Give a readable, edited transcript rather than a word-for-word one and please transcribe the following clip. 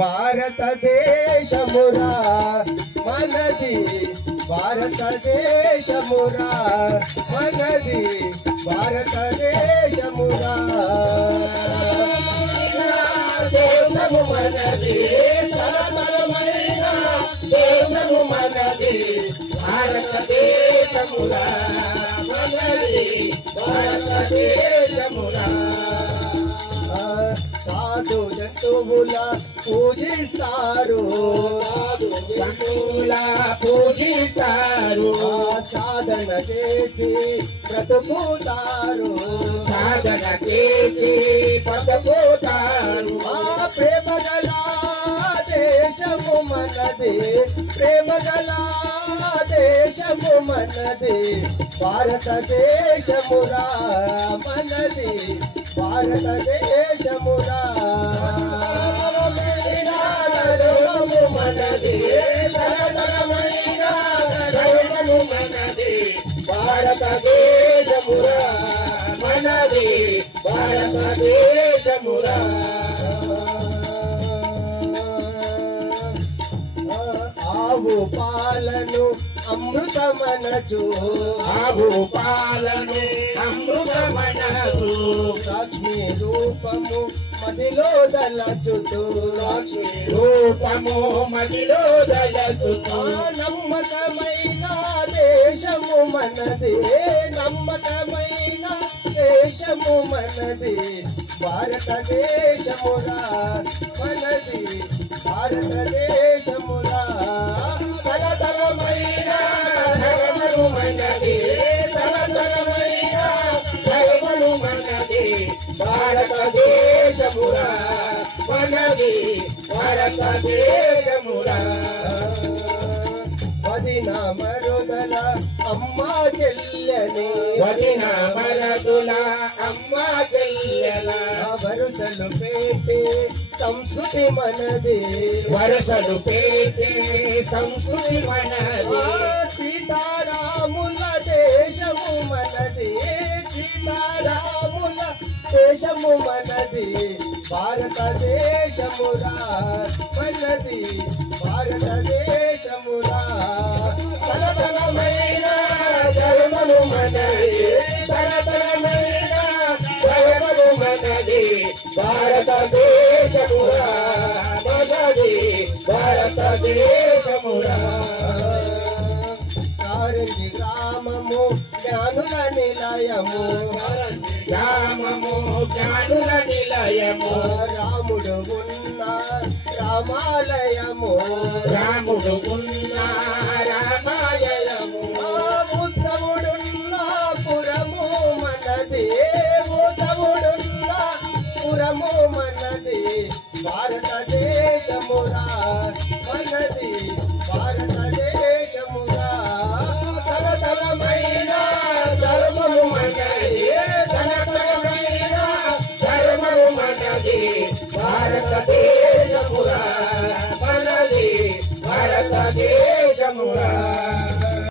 భారతదేశమురా మనది, భారతదేశమురా మనది, భారతదేశమురా దేశము మనది, తరతరమైన దేశము మనది, భారతదేశమురా మనది, భారతదేశమురా సాధు జంతువుల పూజిస్తారు, జంతువుల పూజిస్తారు, సాధన చేసి బ్రతుకుతారు, సాధన చేసి బ్రతుకుతారు. ప్రేమ గల దేశము మనది, ప్రేమ గల దేశము మనది, భారతదేశమురా మనది, భారతదేశమురా మనది, తరతరమైన ధర్మము మనది, భారతదేశమురా మనది, భారతదేశమురా ఆవు పాలను అమృతమనచు, ఆవు పాలను అమృతమనచు, లక్ష్మీ రూపము మదిలో దలచుతూ, లక్ష్మీ రూపము మదిలో దలచుతూ, నమ్మకమైన దేశము మనది, నమ్మకమైన దేశము మనది, భారతదేశమురా మనది, భారతదేశమురా తరతరమైన ధర్మము మనది, తరతరమైన ధర్మము మనది, భారతదేశమురా మనది, భారతదేశమురా వదిన మరుదల అమ్మ చెల్లెని, వదిన మరుదుల అమ్మ చెల్లెల వరుసలు పేటే సంస్కృతి మనది, వరుసలు పేటే సంస్కృతి మనది, సీతారాముల దేశము మనది, సీతారాముల దేశము మనది, భారతదేశమురా మనది, భారతదేశమురా తరతరమైన ధర్మము మనది, తరతరమైన ధర్మము మనది, భారతదేశమురా మనది, భారతదేశమురా కారంజి గ్రామము జ్ఞానుల నిలయము, గ్రామము జ్ఞానుల నిలయము, రాముడు ఉన్న రామాలయము, రాముడు ఉన్న రామాలయము, ఉత్తముడున్న పురము మనది, ఉత్తముడున్న పురము మనది, భారతదేశమురా మనది, భారతదేశమురా తరతరమైన ధర్మము మనది, తరతరమైన ధర్మము మనది, భారతదేశమురా